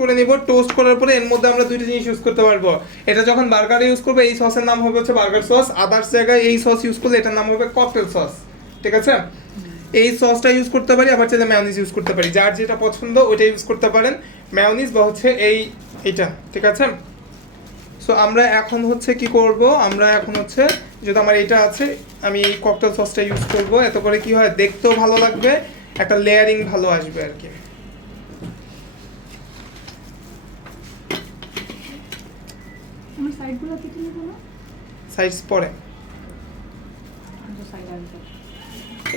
করে নিব। টোস্ট করার পরে এর মধ্যে আমরা দুইটা জিনিস ইউজ করতে পারবো। এটা যখন বার্গারে ইউজ করবো এই সসের নাম হবে হচ্ছে বার্গার সস, আদার্স জায়গায় এই সস ইউজ করলে এটার নাম হবে ককটেল সস, ঠিক আছে? এই সসটা ইউজ করতে পারি, আবার চাইলে মেয়োনিজ ইউজ করতে পারি, যার যেটা পছন্দ ওইটা ইউজ করতে পারেন, মেয়োনিজ বা হচ্ছে এইটা, ঠিক আছে? সো আমরা এখন হচ্ছে কি করব, আমরা এখন হচ্ছে যেহেতু আমার এটা আছে আমি এই ককটেল সসটা ইউজ করব। এত করে কি হয়, দেখতেও ভালো লাগবে, একটা লেয়ারিং ভালো আসবে আর কি। আমার সাইডগুলো কেটে নেব না, সাইজ পরে।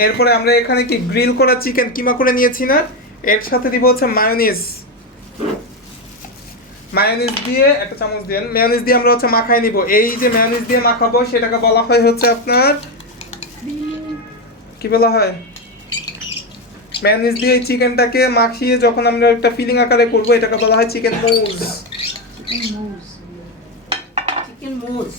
এরপরে আমরা এখানে কি গ্রিল করা চিকেন কিমা করে নিয়েছি না, এর সাথে দিব হচ্ছে মায়োনিজ। মায়োনিজ দিয়ে একটা চামচ দেন, মায়োনিজ দিয়ে আমরা হচ্ছে মাখাই নিব। এই যে মায়োনিজ দিয়ে মাখাবো সেটাকে বলা হয় হচ্ছে আপনার কি বলা হয়, মায়োনিজ দিয়ে এই চিকেনটাকে মাখিয়ে যখন আমরা একটা ফিলিং আকারে করব এটাকে বলা হয় চিকেন মুজ। চিকেন মুজ।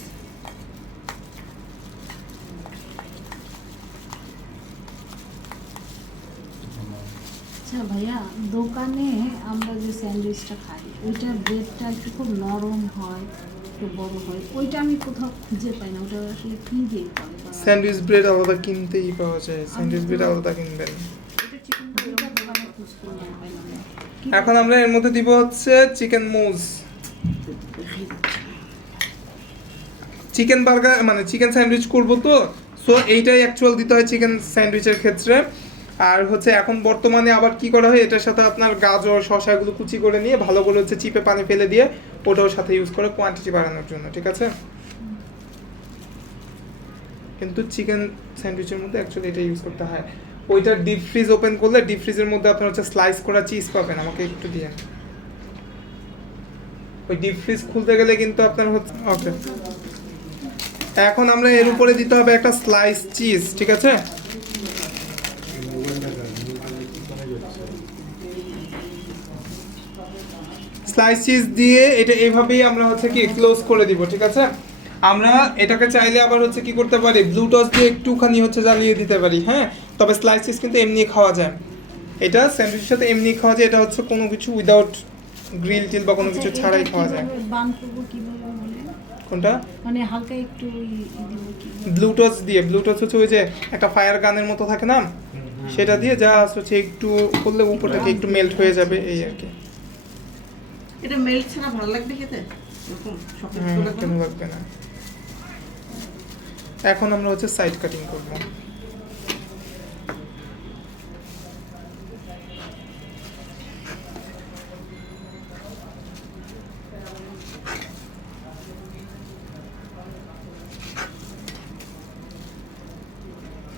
আচ্ছা ভাইয়া, দোকানে আমরা যে স্যান্ডউইচটা খাই ওইটা ব্রেডটা একটু খুব নরম হয়, একটু বড় হয়, ওইটা আমি কোথাও খুঁজে পাই না, ওটা আসলে কি দিয়ে করে? স্যান্ডউইচ ব্রেড আলাদা কিনতেই পাওয়া যায়, স্যান্ডউইচ ব্রেড আলাদা কিনবেন। ওইটা দোকানে খুঁজ করলে পাইলাম না। এখন আমরা এর মধ্যে দিব হচ্ছে চিকেন মুজ। চিকেন বার্গার মানে চিকেন স্যান্ডউইচ করবো তো, সো এইটাই অ্যাকচুয়াল দিতে হয় চিকেন স্যান্ডউইচের ক্ষেত্রে। আর হচ্ছে এখন বর্তমানে আবার কি করা হয়, এটার সাথে আপনার গাজর শসা এগুলো কুচি করে নিয়ে ভালো করে হচ্ছে চিপে পানি ফেলে দিয়ে ওটাও সাথে ইউজ করে কোয়ান্টিটি বাড়ানোর জন্য, ঠিক আছে? কিন্তু চিকেন স্যান্ডউইচের মধ্যে অ্যাকচুয়ালি এটা ইউজ করতে হয়। ওইটা ডিপ ফ্রিজ ওপেন করলে ডিপ ফ্রিজের মধ্যে আপনার হচ্ছে স্লাইস করা চিজ পাবেন, আমাকে একটু দিয়ে। ওই ডিপ ফ্রিজ খুলতে গেলে কিন্তু আপনার হচ্ছে ওকে। এখন আমরা এর উপরে দিতে হবে একটা স্লাইস চিজ, ঠিক আছে? স্লাইস চিজ দিয়ে এটা এইভাবেই আমরা হচ্ছে কি ক্লোজ করে দিব, ঠিক আছে? আমরা এটাকে চাইলে আবার হচ্ছে কি করতে পারি, ব্লুটুথ দিয়ে একটুখানি হচ্ছে জ্বালিয়ে দিতে পারি, হ্যাঁ? তবে স্লাইস চিজ কিন্তু এমনি খাওয়া যায়, এটা স্যান্ডউইচের সাথে এমনি খাওয়া যায়, এটা হচ্ছে কোনো কিছু উইদাউট গ্রিল টিল বা কোনো কিছু ছাড়াই খাওয়া যায়। বান করব কিভাবে বলে? কোনটা? মানে হালকা একটু দিব কি? ব্লুটুথ দিয়ে, ব্লুটুথ হচ্ছে ওই যে একটা ফায়ার গানের মতো থাকে না, সেটা দিয়ে যা হচ্ছে একটু করলে উপরটাকে একটু মেল্ট হয়ে যাবে, এই আর কি। এটা মেল্ট ছাড়া ভালো লাগবে খেতে? এরকম শক্ত লাগবে কেন না? লাগবে না। এখন আমরা হচ্ছে সাইড কাটিং করব।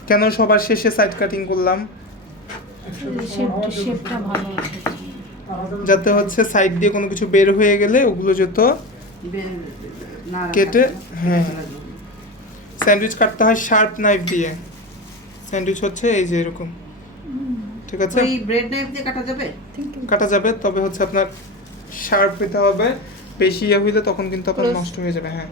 কেন সবার শেষে সাইড কাটিং করলাম, শেপটা ভালো আছে, যাতে হচ্ছে সাইড দিয়ে কোনো কিছু বের হয়ে গেলে ওগুলো যত না কেটে, হ্যাঁ স্যান্ডউইচ কাটতে হয় শার্প নাইফ দিয়ে। স্যান্ডউইচ হচ্ছে এই যে এরকম, ঠিক আছে? ওই ব্রেড নাইফ দিয়ে কাটা যাবে? কাটা যাবে, তবে হচ্ছে আপনার শার্প হতে হবে, বেশি ইয়ে হইলে তখন কিন্তু আপনার নষ্ট হয়ে যাবে, হ্যাঁ।